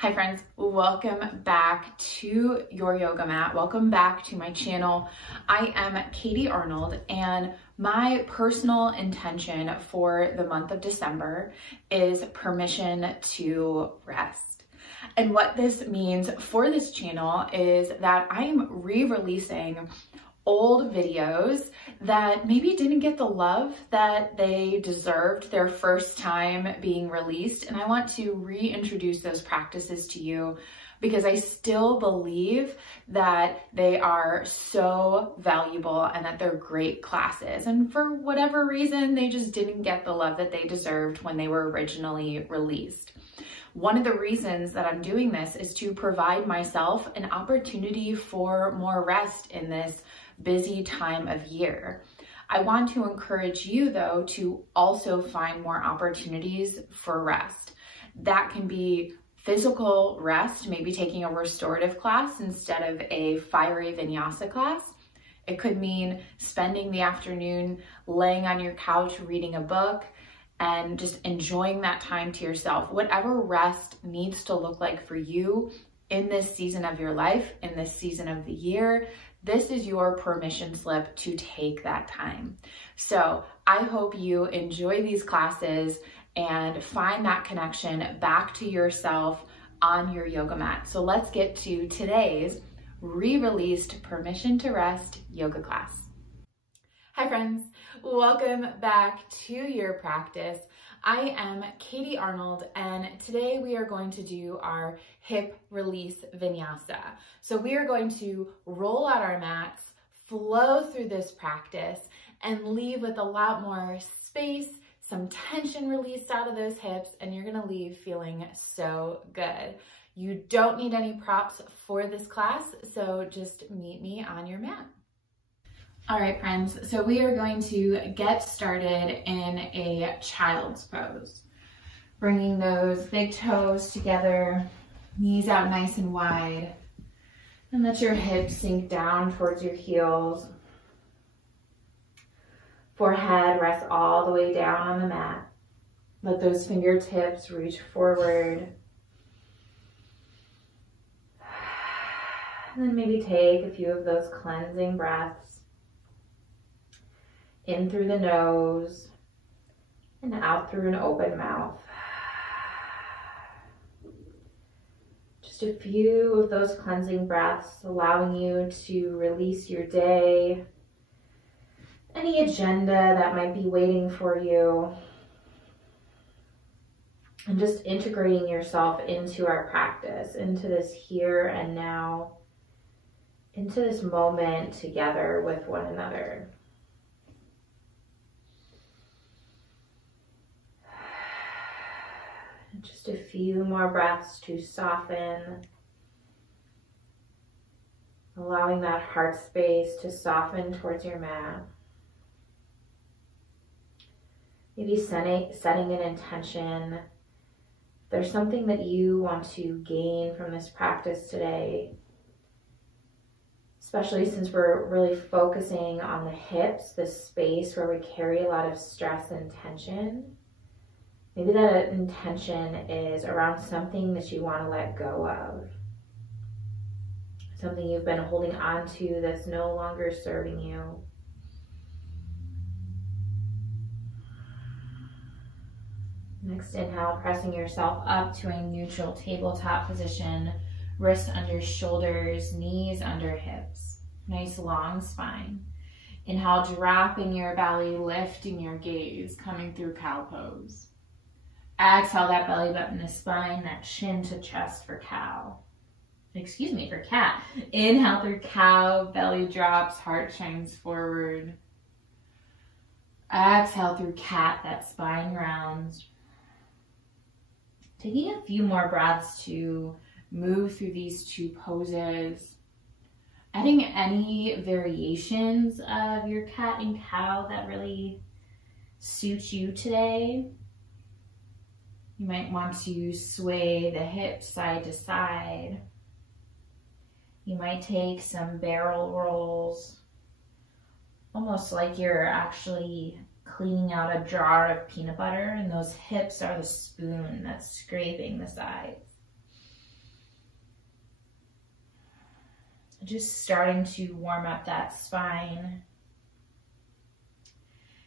Hi friends, welcome back to your yoga mat. Welcome back to my channel. I am Katie Arnold, and my personal intention for the month of December is permission to rest. And what this means for this channel is that I am re-releasing old videos that maybe didn't get the love that they deserved their first time being released. And I want to reintroduce those practices to you because I still believe that they are so valuable and that they're great classes. And for whatever reason, they just didn't get the love that they deserved when they were originally released. One of the reasons that I'm doing this is to provide myself an opportunity for more rest in this busy time of year. I want to encourage you though to also find more opportunities for rest. That can be physical rest, maybe taking a restorative class instead of a fiery vinyasa class. It could mean spending the afternoon laying on your couch reading a book and just enjoying that time to yourself. Whatever rest needs to look like for you in this season of your life, in this season of the year, this is your permission slip to take that time. So I hope you enjoy these classes and find that connection back to yourself on your yoga mat. So let's get to today's re-released Permission to Rest yoga class. Hi friends, welcome back to your practice. I am Katie Arnold, and today we are going to do our Hip Release Vinyasa. So we are going to roll out our mats, flow through this practice, and leave with a lot more space, some tension released out of those hips, and you're gonna leave feeling so good. You don't need any props for this class, so just meet me on your mat. All right, friends, so we are going to get started in a child's pose. Bringing those big toes together, knees out nice and wide, and let your hips sink down towards your heels. Forehead rests all the way down on the mat. Let those fingertips reach forward. And then maybe take a few of those cleansing breaths. In through the nose and out through an open mouth. Just a few of those cleansing breaths, allowing you to release your day, any agenda that might be waiting for you, and just integrating yourself into our practice, into this here and now, into this moment together with one another. Just a few more breaths to soften, allowing that heart space to soften towards your mat. Maybe setting an intention. If there's something that you want to gain from this practice today, especially since we're really focusing on the hips, this space where we carry a lot of stress and tension. Maybe that intention is around something that you want to let go of. Something you've been holding on to that's no longer serving you. Next inhale, pressing yourself up to a neutral tabletop position. Wrists under shoulders, knees under hips. Nice long spine. Inhale, dropping your belly, lifting your gaze, coming through cow pose. Exhale, that belly button to spine, that chin to chest for cow. Excuse me, for cat. Inhale through cow, belly drops, heart shines forward. Exhale through cat, that spine rounds. Taking a few more breaths to move through these two poses. Adding any variations of your cat and cow that really suit you today. You might want to sway the hips side to side. You might take some barrel rolls, almost like you're actually cleaning out a jar of peanut butter, and those hips are the spoon that's scraping the sides. Just starting to warm up that spine.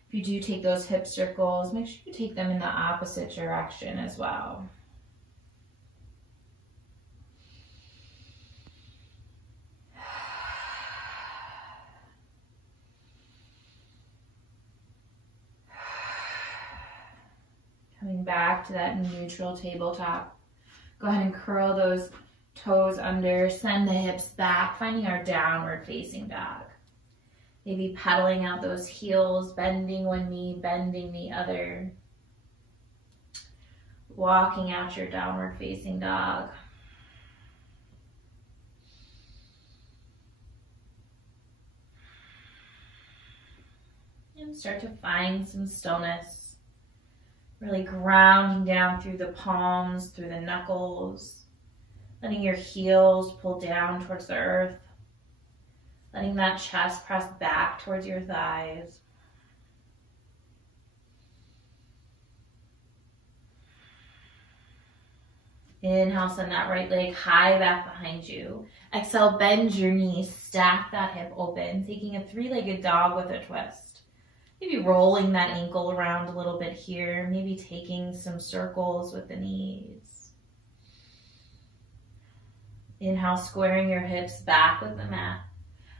If you do take those hip circles, make sure you take them in the opposite direction as well. Coming back to that neutral tabletop. Go ahead and curl those toes under, send the hips back, finding our downward facing dog. Maybe pedaling out those heels, bending one knee, bending the other. Walking out your downward facing dog. And start to find some stillness. Really grounding down through the palms, through the knuckles. Letting your heels pull down towards the earth. Letting that chest press back towards your thighs. Inhale, send that right leg high back behind you. Exhale, bend your knees, stack that hip open, taking a three-legged dog with a twist. Maybe rolling that ankle around a little bit here, maybe taking some circles with the knees. Inhale, squaring your hips back with the mat.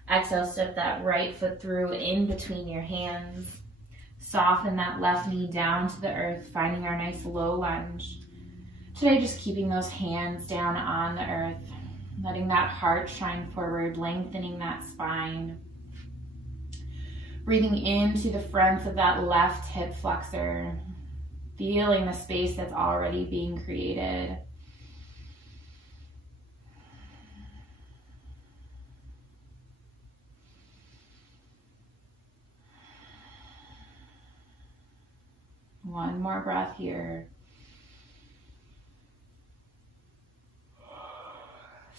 Exhale, step that right foot through in between your hands. Soften that left knee down to the earth, finding our nice low lunge. Today, just keeping those hands down on the earth, letting that heart shine forward, lengthening that spine. Breathing into the front of that left hip flexor, feeling the space that's already being created. One more breath here.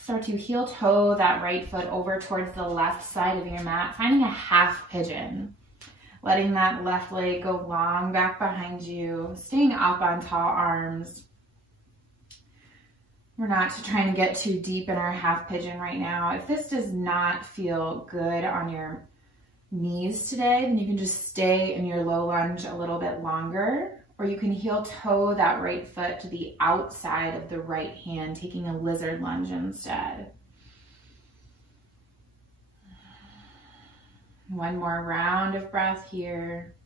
Start to heel toe that right foot over towards the left side of your mat, finding a half pigeon. Letting that left leg go long back behind you, staying up on tall arms. We're not trying to get too deep in our half pigeon right now. If this does not feel good on your knees today, then you can just stay in your low lunge a little bit longer, or you can heel toe that right foot to the outside of the right hand, taking a lizard lunge instead. One more round of breath here.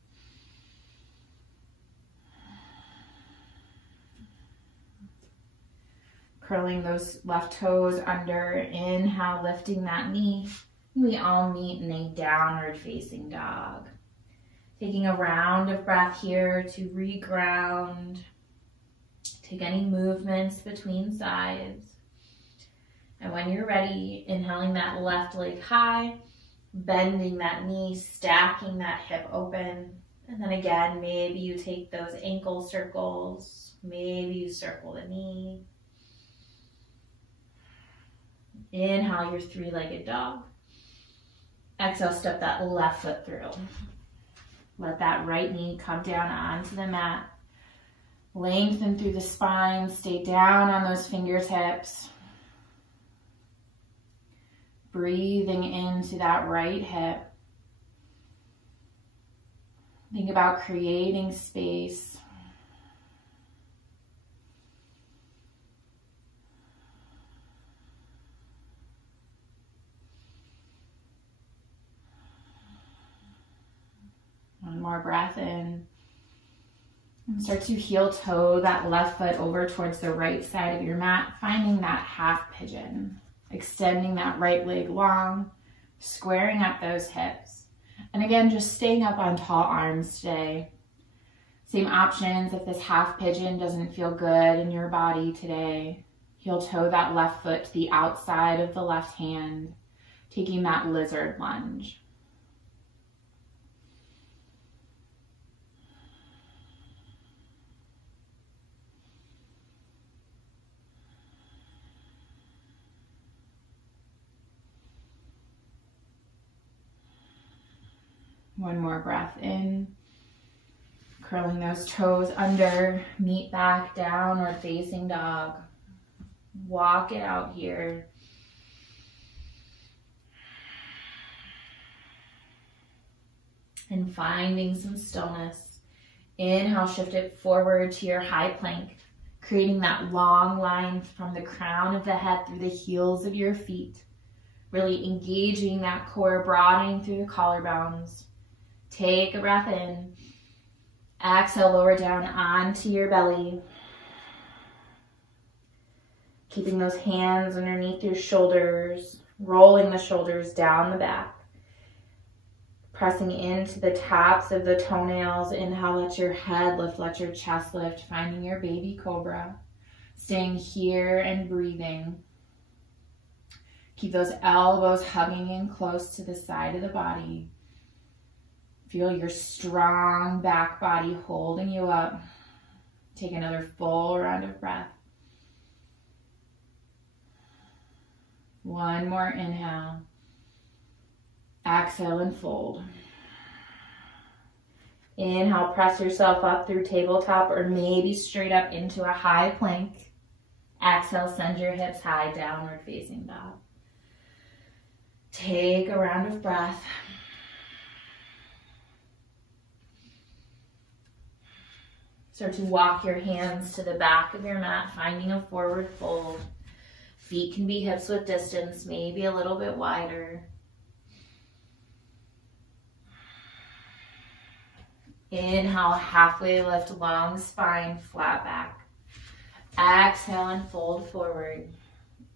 Curling those left toes under, inhale, lifting that knee. We all meet in a downward facing dog. Taking a round of breath here to reground. Take any movements between sides. And when you're ready, inhaling that left leg high, bending that knee, stacking that hip open. And then again, maybe you take those ankle circles. Maybe you circle the knee. Inhale your three-legged dog. Exhale, step that left foot through. Let that right knee come down onto the mat. Lengthen through the spine. Stay down on those fingertips. Breathing into that right hip. Think about creating space. One more breath in. And start to heel toe that left foot over towards the right side of your mat, finding that half pigeon. Extending that right leg long, squaring up those hips. And again, just staying up on tall arms today. Same options if this half pigeon doesn't feel good in your body today. Heel toe that left foot to the outside of the left hand, taking that lizard lunge. One more breath in, curling those toes under, meet back, downward facing dog. Walk it out here. and finding some stillness. Inhale, shift it forward to your high plank, creating that long line from the crown of the head through the heels of your feet, really engaging that core, broadening through the collarbones. Take a breath in. Exhale, lower down onto your belly. Keeping those hands underneath your shoulders, rolling the shoulders down the back. Pressing into the tops of the toenails. Inhale, let your head lift, let your chest lift, finding your baby cobra. Staying here and breathing. Keep those elbows hugging in close to the side of the body. Feel your strong back body holding you up. Take another full round of breath. One more inhale. Exhale and fold. Inhale, press yourself up through tabletop or maybe straight up into a high plank. Exhale, send your hips high, downward facing dog. Take a round of breath. Start to walk your hands to the back of your mat, finding a forward fold. Feet can be hips width distance, maybe a little bit wider. Inhale, halfway lift, long spine, flat back. Exhale and fold forward.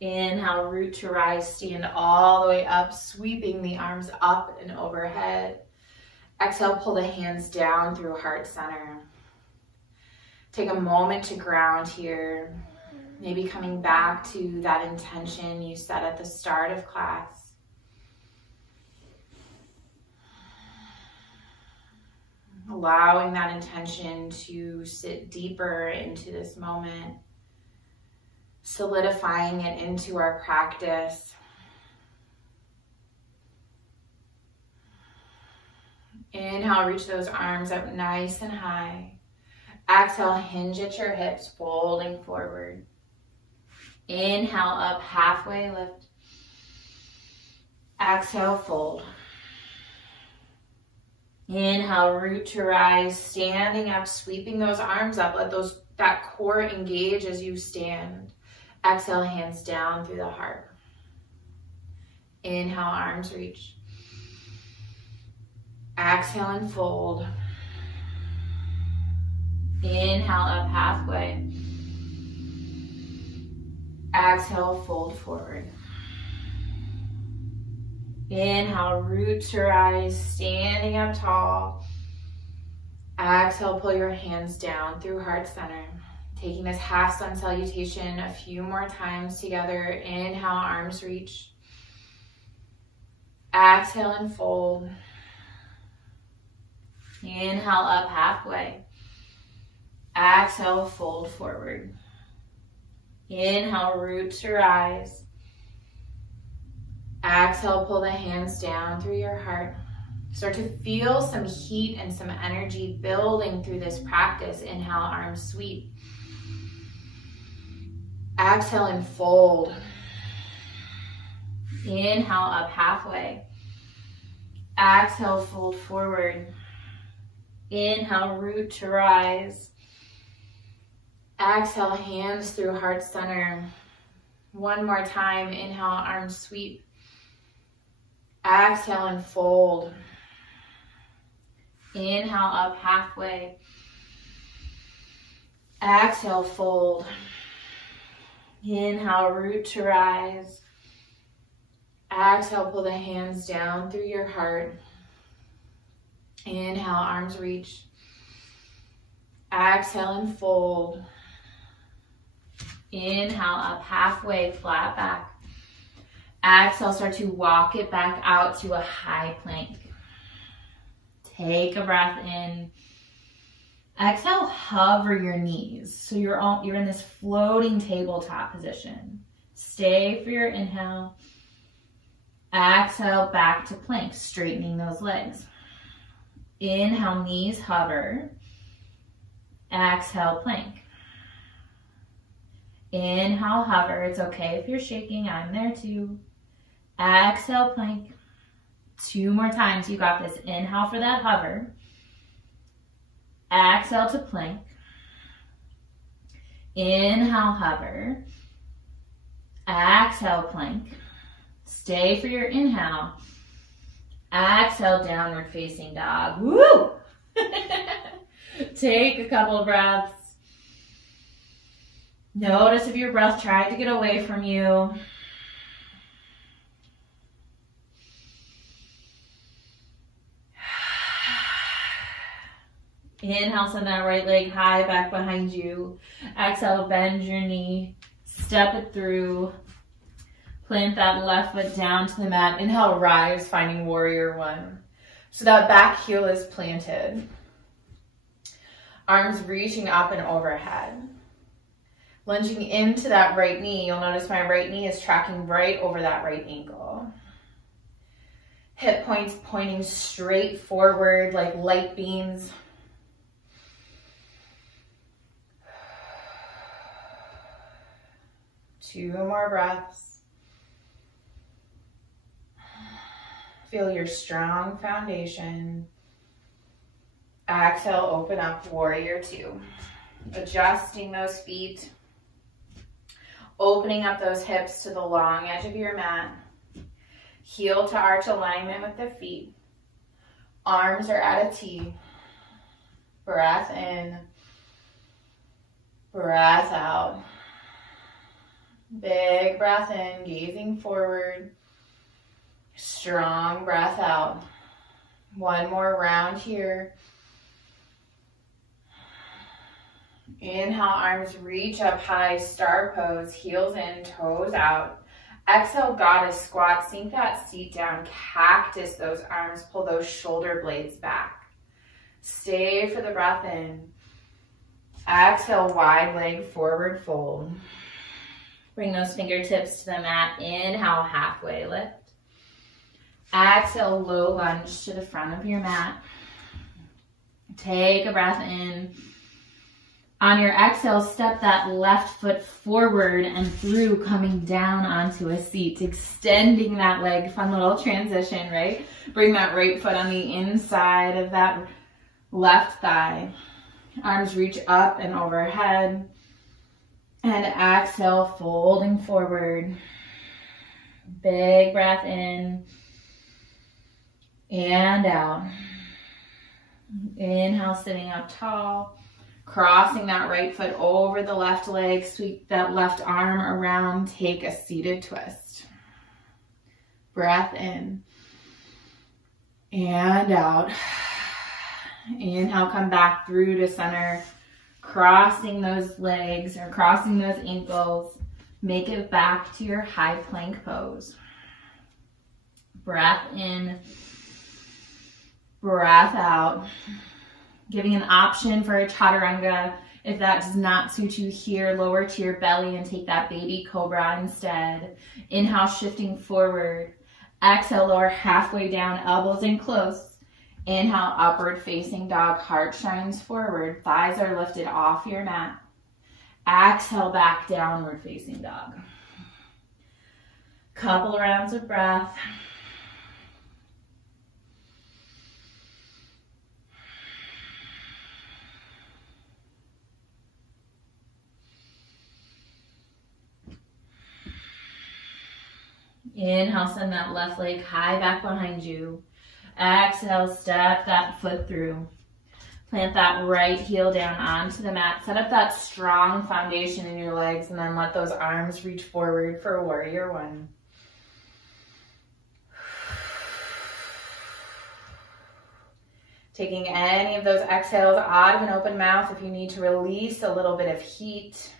Inhale, root to rise, stand all the way up, sweeping the arms up and overhead. Exhale, pull the hands down through heart center. Take a moment to ground here. Maybe coming back to that intention you set at the start of class. Allowing that intention to sit deeper into this moment. Solidifying it into our practice. Inhale, reach those arms up nice and high. Exhale, hinge at your hips, folding forward. Inhale, up, halfway lift. Exhale, fold. Inhale, root to rise, standing up, sweeping those arms up. Let that core engage as you stand. Exhale, hands down through the heart. Inhale, arms reach. Exhale and fold. Inhale, up halfway. Exhale, fold forward. Inhale, root to rise, standing up tall. Exhale, pull your hands down through heart center. Taking this half sun salutation a few more times together. Inhale, arms reach. Exhale and fold. Inhale, up halfway. Exhale, fold forward. Inhale, root to rise. Exhale, pull the hands down through your heart. Start to feel some heat and some energy building through this practice. Inhale, arms sweep. Exhale and fold. Inhale, up halfway. Exhale, fold forward. Inhale, root to rise. Exhale, hands through heart center. One more time. Inhale, arms sweep. Exhale and fold. Inhale, up halfway. Exhale, fold. Inhale, root to rise. Exhale, pull the hands down through your heart. Inhale, arms reach. Exhale and fold. Inhale, up halfway, flat back. Exhale, start to walk it back out to a high plank. Take a breath in. Exhale, hover your knees. So you're in this floating tabletop position. Stay for your inhale. Exhale, back to plank, straightening those legs. Inhale, knees hover. Exhale, plank. Inhale, hover. It's okay if you're shaking. I'm there too. Exhale, plank. 2 more times. You got this. Inhale for that hover. Exhale to plank. Inhale, hover. Exhale, plank. Stay for your inhale. Exhale, downward facing dog. Woo! Take a couple of breaths. Notice if your breath tried to get away from you. Inhale, send that right leg high back behind you. Exhale, bend your knee. Step it through. Plant that left foot down to the mat. Inhale, rise, finding warrior one. So that back heel is planted. Arms reaching up and overhead. Lunging into that right knee. You'll notice my right knee is tracking right over that right ankle. Hip points pointing straight forward like light beams. Two more breaths. Feel your strong foundation. Exhale, open up, warrior two. Adjusting those feet. Opening up those hips to the long edge of your mat. Heel to arch alignment with the feet. Arms are at a T. Breath in. Breath out. Big breath in, gazing forward. Strong breath out. One more round here. Inhale, arms reach up high, star pose, heels in, toes out. Exhale, goddess squat, sink that seat down, cactus those arms, pull those shoulder blades back. Stay for the breath in. Exhale, wide leg forward fold. Bring those fingertips to the mat. Inhale, halfway lift. Exhale, low lunge to the front of your mat. Take a breath in. On your exhale, step that left foot forward and through, coming down onto a seat, extending that leg. Fun little transition, right? Bring that right foot on the inside of that left thigh. Arms reach up and overhead. And exhale, folding forward. Big breath in and out. Inhale, sitting up tall. Crossing that right foot over the left leg. Sweep that left arm around. Take a seated twist. Breath in and out. Inhale, come back through to center. Crossing those legs or crossing those ankles. Make it back to your high plank pose. Breath in. Breath out. Giving an option for a chaturanga. If that does not suit you here, lower to your belly and take that baby cobra instead. Inhale, shifting forward. Exhale, lower halfway down, elbows in close. Inhale, upward facing dog, heart shines forward, thighs are lifted off your mat. Exhale, back downward facing dog. Couple rounds of breath. Inhale, send that left leg high back behind you. Exhale, step that foot through. Plant that right heel down onto the mat. Set up that strong foundation in your legs and then let those arms reach forward for warrior one. Taking any of those exhales out of an open mouth if you need to release a little bit of heat.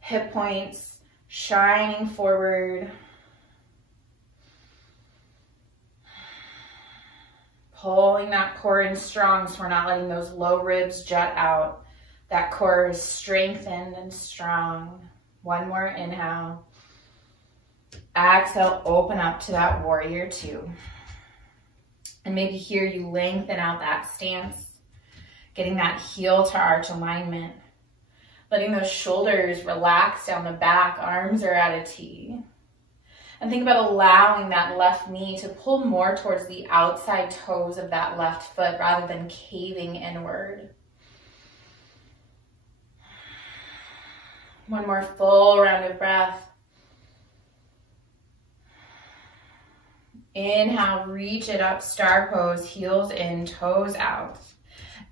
Hip points shining forward. Pulling that core in strong so we're not letting those low ribs jut out. That core is strengthened and strong. One more inhale. Exhale, open up to that warrior two. And maybe here you lengthen out that stance, getting that heel to arch alignment. Letting those shoulders relax down the back, arms are at a T. And think about allowing that left knee to pull more towards the outside toes of that left foot rather than caving inward. One more full round of breath. Inhale, reach it up, star pose, heels in, toes out.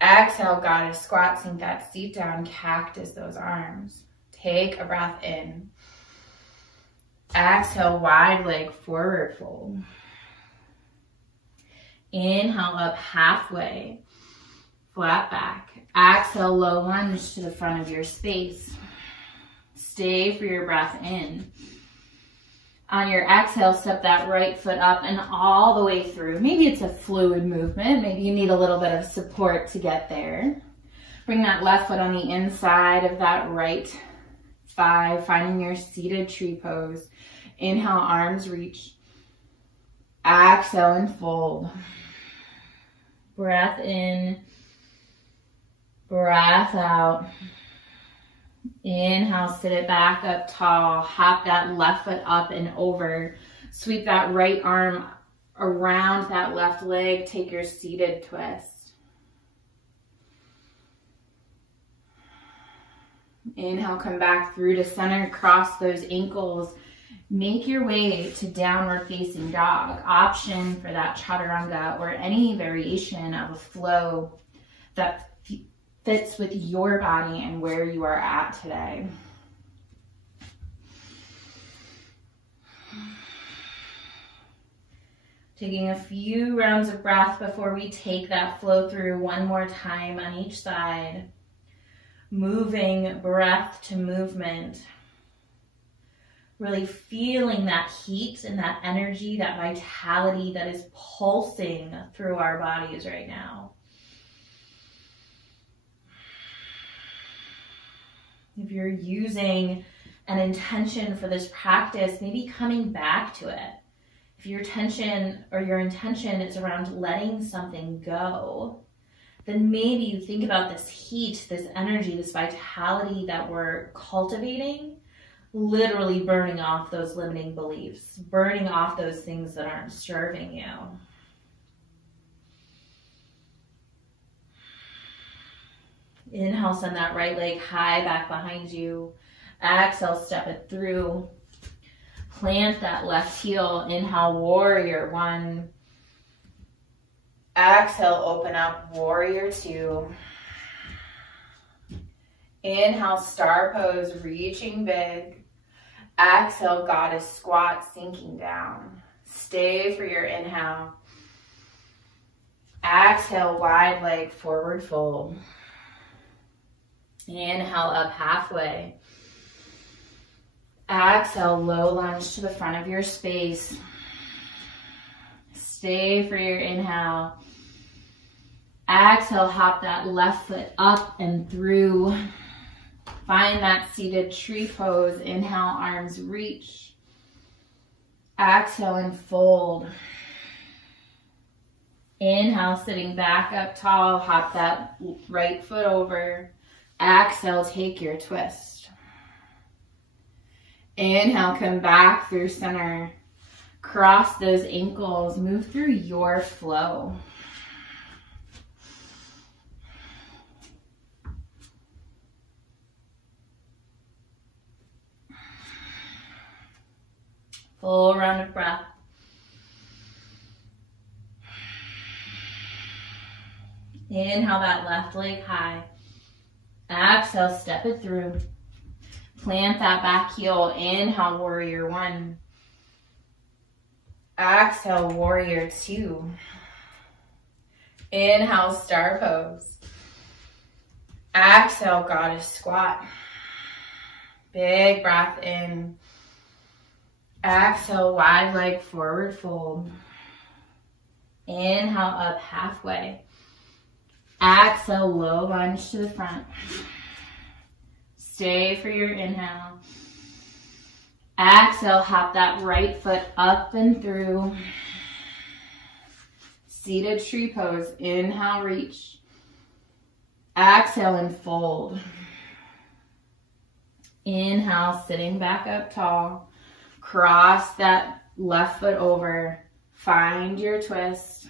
Exhale, goddess squat, sink that seat down, cactus those arms. Take a breath in. Exhale, wide leg forward fold. Inhale, up halfway, flat back. Exhale, low lunge to the front of your space. Stay for your breath in. On your exhale, step that right foot up and all the way through. Maybe it's a fluid movement. Maybe you need a little bit of support to get there. Bring that left foot on the inside of that right thigh, finding your seated tree pose. Inhale, arms reach. Exhale and fold. Breath in, breath out. Inhale, sit it back up tall. Hop that left foot up and over. Sweep that right arm around that left leg. Take your seated twist. Inhale, come back through to center. Cross those ankles. Make your way to downward facing dog. Option for that chaturanga or any variation of a flow that fits with your body and where you are at today. Taking a few rounds of breath before we take that flow through one more time on each side. Moving breath to movement. Really feeling that heat and that energy, that vitality that is pulsing through our bodies right now. If you're using an intention for this practice, maybe coming back to it. If your tension or your intention is around letting something go, then maybe you think about this heat, this energy, this vitality that we're cultivating, literally burning off those limiting beliefs, burning off those things that aren't serving you. Inhale, send that right leg high back behind you. Exhale, step it through. Plant that left heel. Inhale, warrior one. Exhale, open up, warrior two. Inhale, star pose, reaching big. Exhale, goddess squat, sinking down. Stay for your inhale. Exhale, wide leg forward fold. Inhale, up halfway. Exhale, low lunge to the front of your space. Stay for your inhale. Exhale, hop that left foot up and through. Find that seated tree pose. Inhale, arms reach. Exhale and fold. Inhale, sitting back up tall. Hop that right foot over. Exhale, take your twist. Inhale, come back through center. Cross those ankles. Move through your flow. Full round of breath. Inhale that left leg high. Exhale, step it through. Plant that back heel. Inhale, warrior one. Exhale, warrior two. Inhale, star pose. Exhale, goddess squat. Big breath in. Exhale, wide leg forward fold. Inhale, up halfway. Exhale, low lunge to the front. Stay for your inhale. Exhale, hop that right foot up and through. Seated tree pose. Inhale, reach. Exhale and fold. Inhale, sitting back up tall. Cross that left foot over. Find your twist.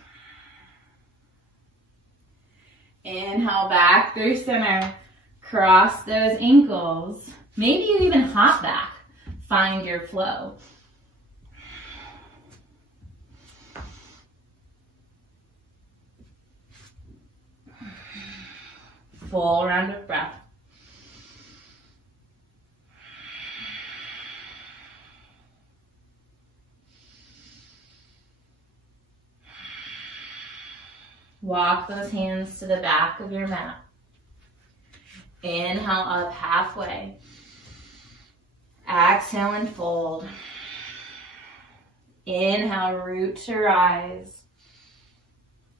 Inhale back through center. Cross those ankles. Maybe you even hop back. Find your flow. Full round of breath. Walk those hands to the back of your mat. Inhale up halfway. Exhale and fold. Inhale, root to rise.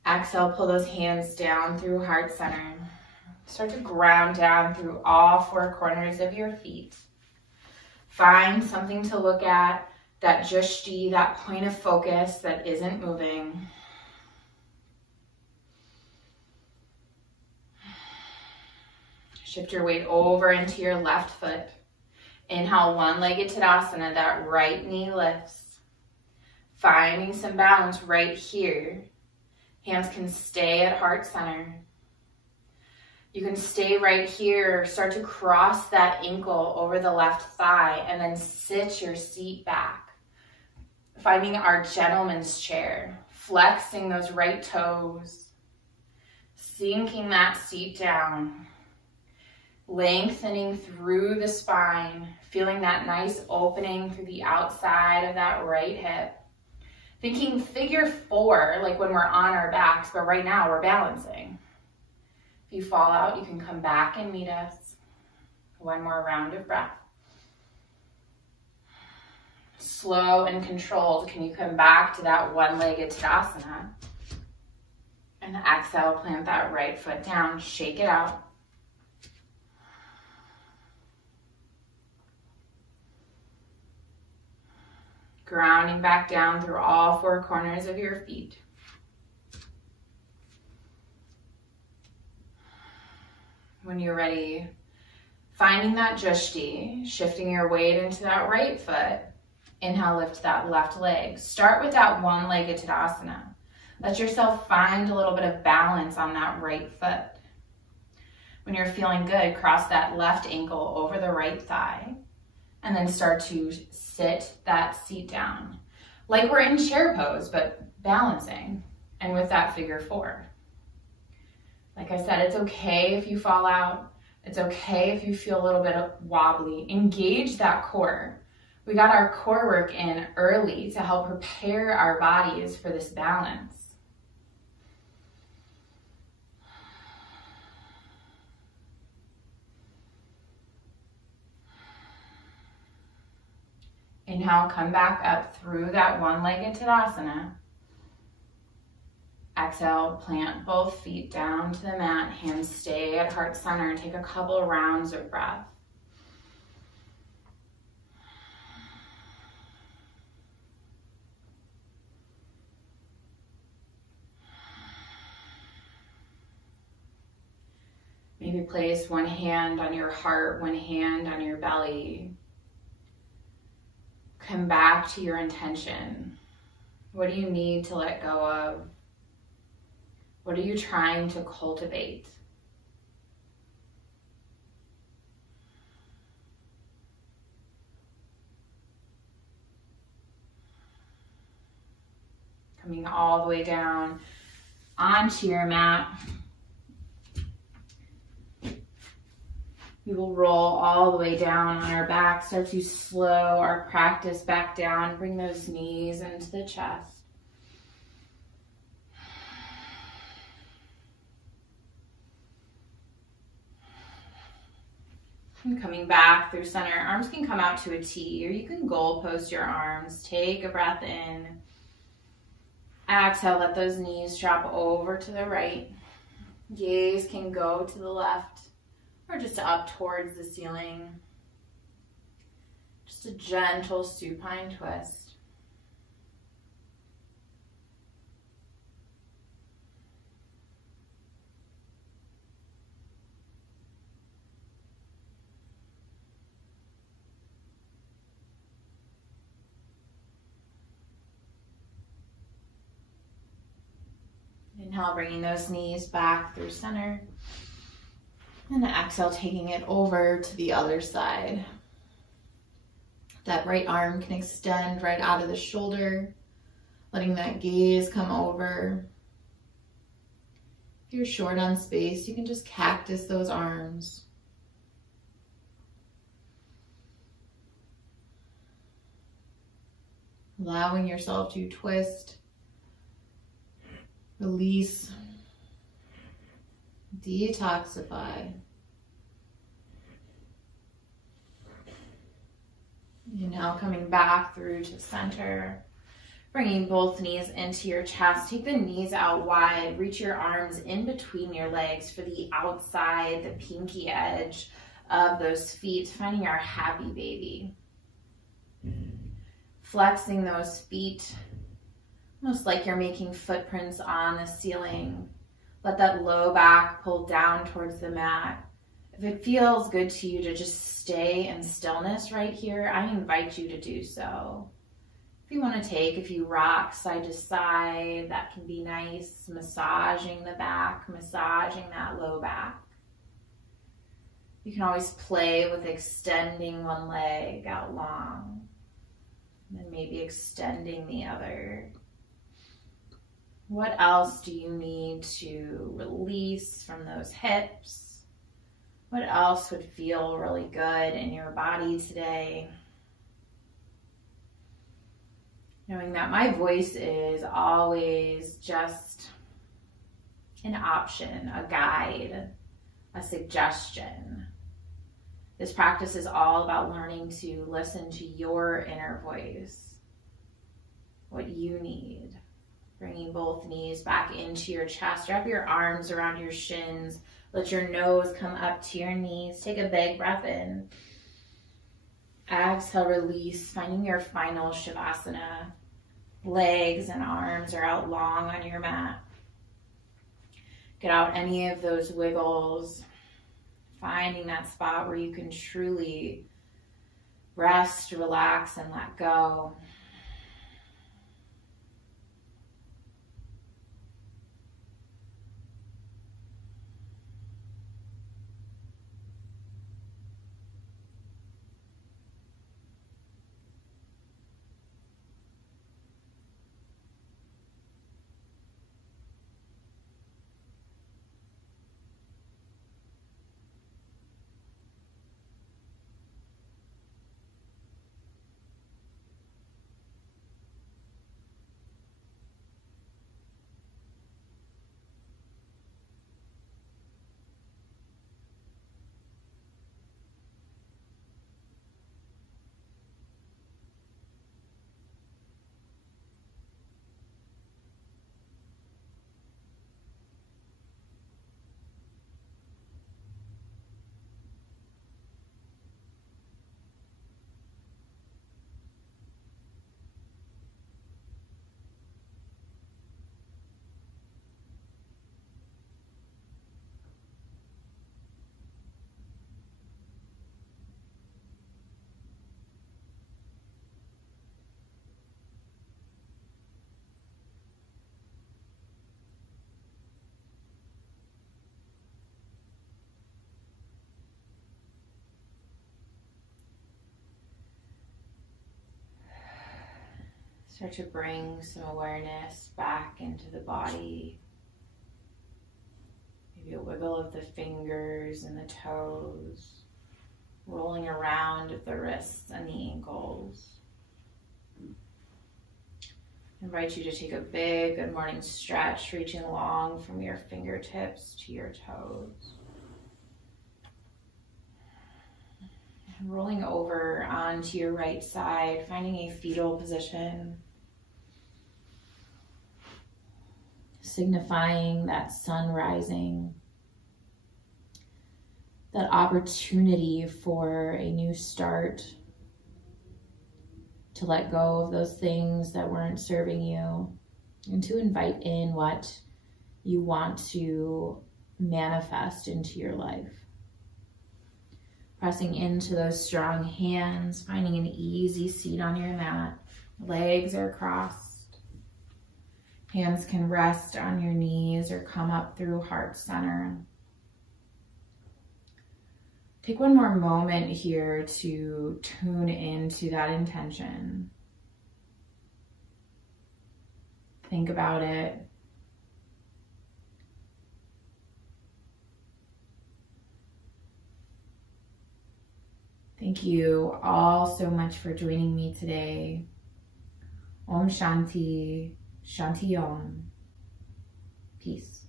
Exhale, pull those hands down through heart center. Start to ground down through all four corners of your feet. Find something to look at, that drishti, that point of focus that isn't moving. Shift your weight over into your left foot. Inhale, one-legged Tadasana, that right knee lifts. Finding some balance right here. Hands can stay at heart center. You can stay right here, start to cross that ankle over the left thigh, and then sit your seat back. Finding our gentleman's chair, flexing those right toes, sinking that seat down. Lengthening through the spine, feeling that nice opening through the outside of that right hip. Thinking figure four, like when we're on our backs, but right now we're balancing. If you fall out, you can come back and meet us. One more round of breath. Slow and controlled, can you come back to that one-legged Tadasana? And exhale, plant that right foot down, shake it out. Grounding back down through all four corners of your feet. When you're ready, finding that drishti, shifting your weight into that right foot. Inhale, lift that left leg. Start with that one-legged Tadasana. Let yourself find a little bit of balance on that right foot. When you're feeling good, cross that left ankle over the right thigh. And then start to sit that seat down. Like we're in chair pose, but balancing. And with that figure four. Like I said, it's okay if you fall out. It's okay if you feel a little bit wobbly. Engage that core. We got our core work in early to help prepare our bodies for this balance. Inhale, come back up through that one-legged Tadasana. Exhale, plant both feet down to the mat. Hands stay at heart center. Take a couple rounds of breath. Maybe place one hand on your heart, one hand on your belly. Come back to your intention. What do you need to let go of? What are you trying to cultivate? Coming all the way down onto your mat. We will roll all the way down on our back, start to slow our practice back down, bring those knees into the chest. And coming back through center, arms can come out to a T, or you can goal post your arms. Take a breath in. Exhale, let those knees drop over to the right. Gaze can go to the left. Or just up towards the ceiling. Just a gentle supine twist. Inhale, bringing those knees back through center. And exhale, taking it over to the other side. That right arm can extend right out of the shoulder, letting that gaze come over. If you're short on space, you can just cactus those arms. Allowing yourself to twist, release, detoxify. And now coming back through to center, bringing both knees into your chest. Take the knees out wide, reach your arms in between your legs for the outside, the pinky edge of those feet, finding our happy baby. Flexing those feet, almost like you're making footprints on the ceiling. Let that low back pull down towards the mat. If it feels good to you to just stay in stillness right here, I invite you to do so. If you want to take a few rocks side to side, that can be nice. Massaging the back, massaging that low back. You can always play with extending one leg out long, and then maybe extending the other. What else do you need to release from those hips? What else would feel really good in your body today? Knowing that my voice is always just an option, a guide, a suggestion. This practice is all about learning to listen to your inner voice, what you need. Bringing both knees back into your chest. Wrap your arms around your shins. Let your nose come up to your knees. Take a big breath in. Exhale, release, finding your final Shavasana. Legs and arms are out long on your mat. Get out any of those wiggles. Finding that spot where you can truly rest, relax, and let go. Start to bring some awareness back into the body. Maybe a wiggle of the fingers and the toes, rolling around of the wrists and the ankles. I invite you to take a big good morning stretch, reaching along from your fingertips to your toes. And rolling over onto your right side, finding a fetal position. Signifying that sun rising, that opportunity for a new start, to let go of those things that weren't serving you, and to invite in what you want to manifest into your life. Pressing into those strong hands, finding an easy seat on your mat. Legs are crossed. Hands can rest on your knees or come up through heart center. Take one more moment here to tune into that intention. Think about it. Thank you all so much for joining me today. Om Shanti, Shanti Om. Peace.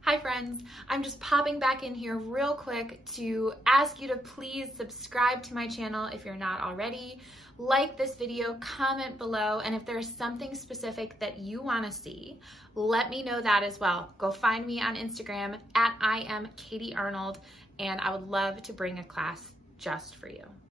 Hi friends, I'm just popping back in here real quick to ask you to please subscribe to my channel if you're not already. Like this video, comment below, and if there's something specific that you want to see, let me know that as well. Go find me on Instagram at I am Katie Arnold, and I would love to bring a class just for you.